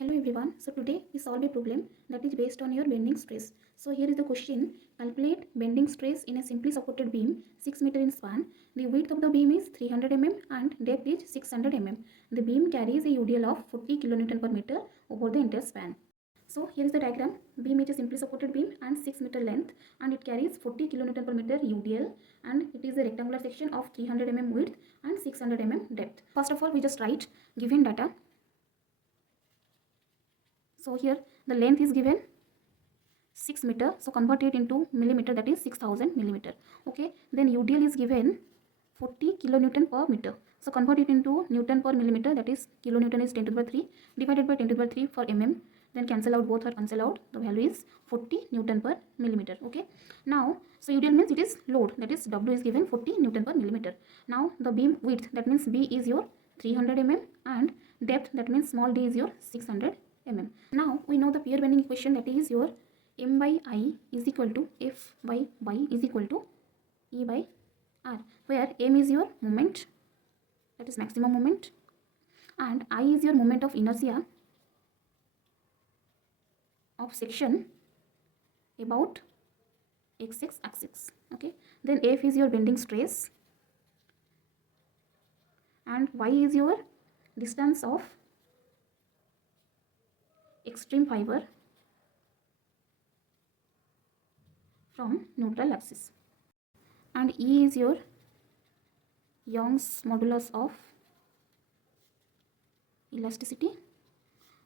Hello everyone. So today we solve a problem that is based on your bending stress. So here is the question. Calculate bending stress in a simply supported beam 6 meter in span. The width of the beam is 300 mm and depth is 600 mm. The beam carries a UDL of 40 kN per meter over the entire span. So here is the diagram. Beam is a simply supported beam and 6 meter length and it carries 40 kN per meter UDL and it is a rectangular section of 300 mm width and 600 mm depth. First of all, we just write given data. So here the length is given 6 meter, so convert it into millimeter, that is 6000 millimeter. Okay, then UDL is given 40 kilonewton per meter, so convert it into newton per millimeter, that is kilonewton is 10 to the power 3 divided by 10 to the power 3 for mm, then cancel out, both are cancel out, the value is 40 newton per millimeter. Okay, now so UDL means it is load, that is W is given 40 newton per millimeter. Now the beam width, that means B is your 300 mm and depth, that means small d is your 600 mm. Now we know the pair bending equation, that is your m by I is equal to F by Y is equal to E by R, where m is your moment, that is maximum moment, and I is your moment of inertia of section about x axis. Okay, then F is your bending stress and Y is your distance of extreme fiber from neutral axis, and E is your Young's modulus of elasticity,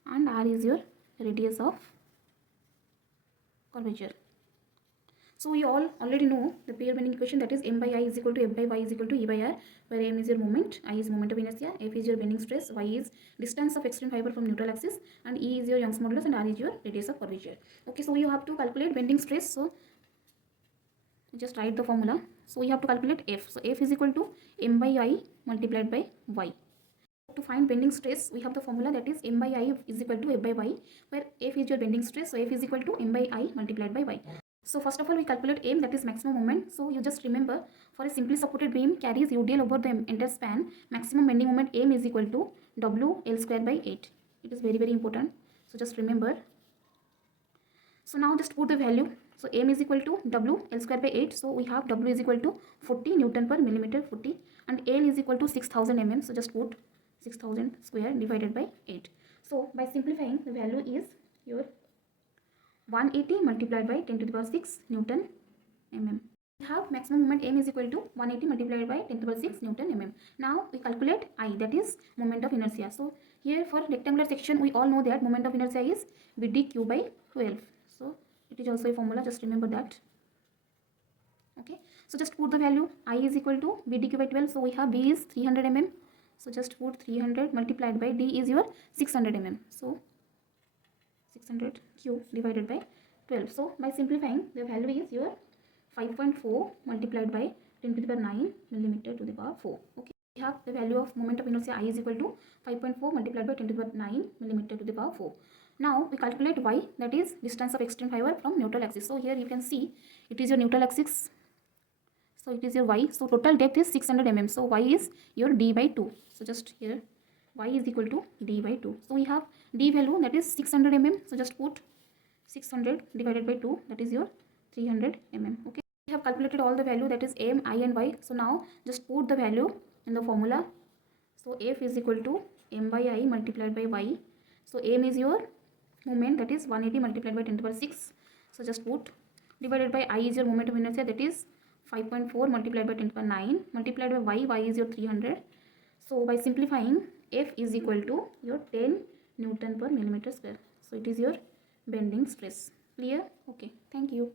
and R is your radius of curvature. So we all already know the pair bending equation, that is m by I is equal to F by Y is equal to E by R, where m is your moment, I is moment of inertia, F is your bending stress, Y is distance of extreme fiber from neutral axis, and E is your Young's modulus, and R is your radius of curvature. Okay, so you have to calculate bending stress. So just write the formula. So we have to calculate F. So F is equal to m by I multiplied by Y. To find bending stress, we have the formula, that is m by I is equal to F by Y, where F is your bending stress, so F is equal to m by I multiplied by Y. So first of all, we calculate m, that is maximum moment. So you just remember, for a simply supported beam carries UDL over the entire span, maximum bending moment m is equal to W L square by 8. It is very important. So just remember. So now just put the value. So m is equal to W L square by 8. So we have W is equal to 40 Newton per millimeter, 40, and L is equal to 6000 mm. So just put 6000 square divided by 8. So by simplifying, the value is your 180 multiplied by 10 to the power 6 Newton mm. We have maximum moment m is equal to 180 multiplied by 10 to the power 6 Newton mm. Now we calculate I, that is moment of inertia. So here for rectangular section, we all know that moment of inertia is BdQ by 12. So it is also a formula, just remember that. Okay, so just put the value. I is equal to BdQ by 12. So we have B is 300 mm. So just put 300 multiplied by D is your 600 mm. So 600 Q divided by 12. So by simplifying, the value is your 5.4 multiplied by 10 to the power 9 millimeter to the power 4. Okay, we have the value of moment of inertia I is equal to 5.4 multiplied by 10 to the power 9 millimeter to the power 4. Now we calculate Y, that is distance of extreme fiber from neutral axis. So here you can see it is your neutral axis. So it is your Y. So total depth is 600 mm. So Y is your D by 2. So just here Y is equal to D by 2. So we have D value, that is 600 mm. So just put 600 divided by 2, that is your 300 mm. Okay, we have calculated all the value, that is M, I and Y. So now just put the value in the formula. So F is equal to M by I multiplied by Y. So M is your moment, that is 180 multiplied by 10 to the power 6. So just put divided by I is your moment of inertia, that is 5.4 multiplied by 10 to the power 9 multiplied by Y. Y is your 300. So by simplifying, F is equal to your 10 Newton per millimeter square. So it is your bending stress. Clear? Okay, thank you.